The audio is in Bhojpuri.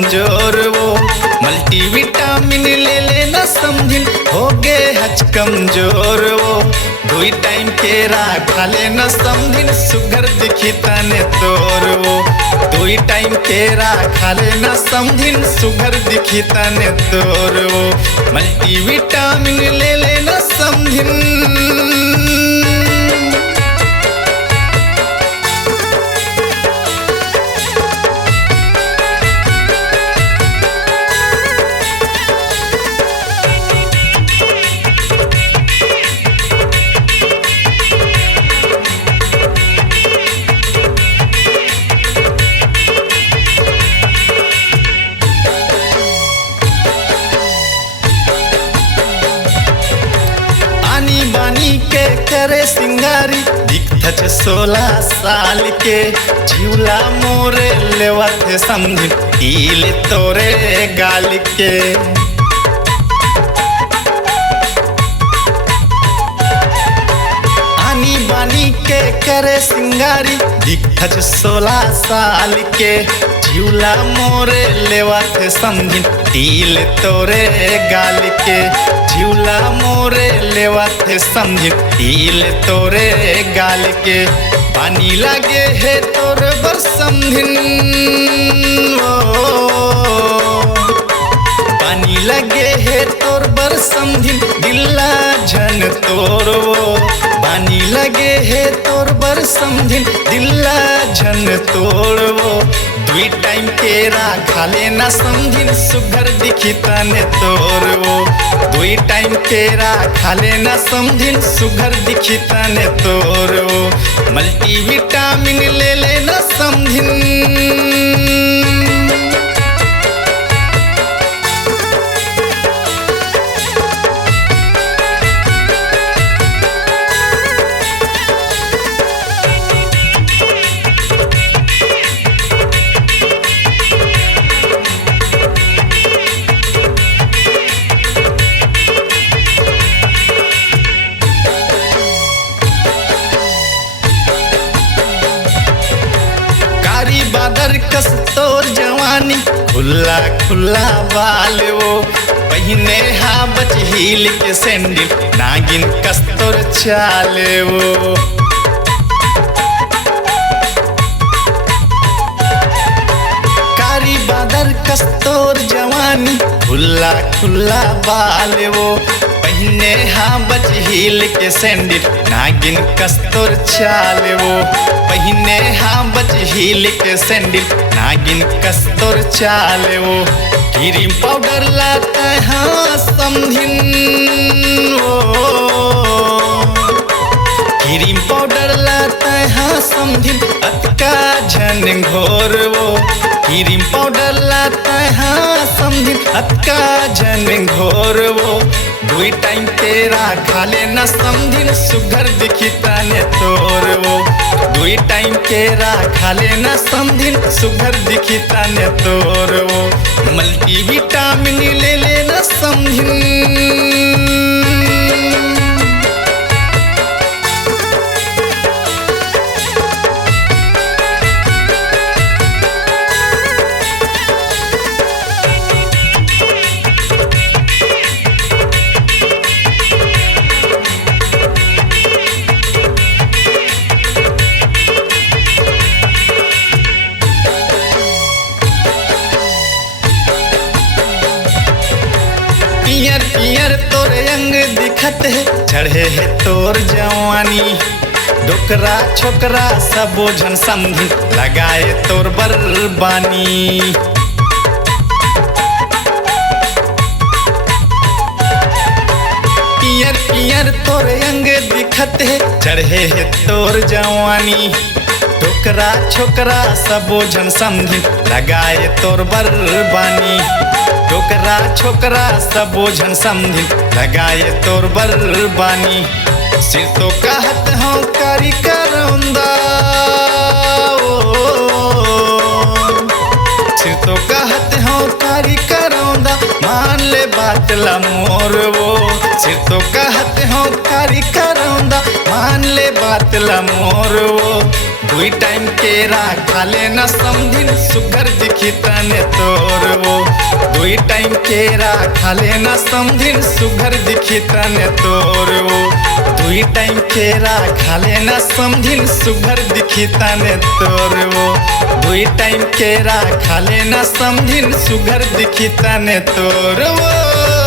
कमजोर वो, मल्टीविटामिन ले लेना समझिन हो गे हच कमजोर वो। दुई टाइम केरा खा लेना समझिन सुगर दिखी तने तोर वो। दुई टाइम केरा खा लेना समझिन सुगर दिखी तने तोर वो। मल्टीविटामिन ले लेना समझिन। बानी के करे सिंगारी दिखत 16 साल के, झूला मोरे लेवत समझ ईल तोरे गाल के। आनी बानी के करे सिंगारी दिखत 16 साल के, झूला मोरे लेवत समझ ईल तोरे गाल के। झूला मोरे लेवत समझ ईल तोरे गाल के। पानी लगे है तोर बर समझिन पानी लगे है तोर बर समझिन दिल्ला झन तोर वो। पानी लगे है तोर बर समझिन दिल्ला झन तोर वो। दुई टाइम केरा खा लेना समझिन सुगर दिखी तने तोर वो। दुई टाइम केरा खा लेना समझिन सुगर दिखी तने तोर वो। मल्टीविटामिन ले लेना समझिन। बादर कस तोर जवानी खुला खुला बाल वो। पहिने हा बच हील के सैंडल नागिन कस तोर चाल वो। कारी बादर कस तोर जवानी खुला खुला बाल वो। पहिने हा बच हील के सैंडल नागिन कस तोर चाल वो। पहिने हा बच हील के सैंडल नागिन कस तोर चाल वो। क्रीम पाउडर लाता हाँ समझिन क्रीम पाउडर लाता हाँ समझिन अतका झन घोर वो। क्रीम पाउडर लाता हाँ समझिन अतका झन घोर वो। दुई टाइम तेरा खा लेना समझिन सुगर दिखी तने तोर वो। दुई टाइम केरा खा लेना समझिन सुगर दिखी तने तोर वो। मल्टीविटामिन ले लेना समझिन। पियर पियर तोर अंग दिखत है चढ़े है तोर जवानी। डोकरा छोकरा सबो झन समझी लगाए तोर बरबानी। पियर पियर तोर अंग दिखत है चढ़े है तोर जवानी। डोकरा छोकरा सबो झन समझी लगाए तोर बरबानी। डोकरा छोकरा सबो झन समझी लगाए तोर बरबानी। सिर तो कहत हूँ करी करौंदा सिर तो कहत हूँ करी करौंदा मान ले बात ला मोर वो। सिर तो कहत हूँ करी करौंदा मान ले बात ला मोर वो। दुई टाइम केरा खा लेना समझिन सुगर दिखी तने तोर वो। दुई टाइम केरा खा लेना समझिन सुगर दिखी तने तोर वो। दुई टाइम केरा खा लेना समझिन सुगर दिखी तने तोर वो। दुई टाइम केरा खा लेना समझिन सुगर दिखी तने तोर वो।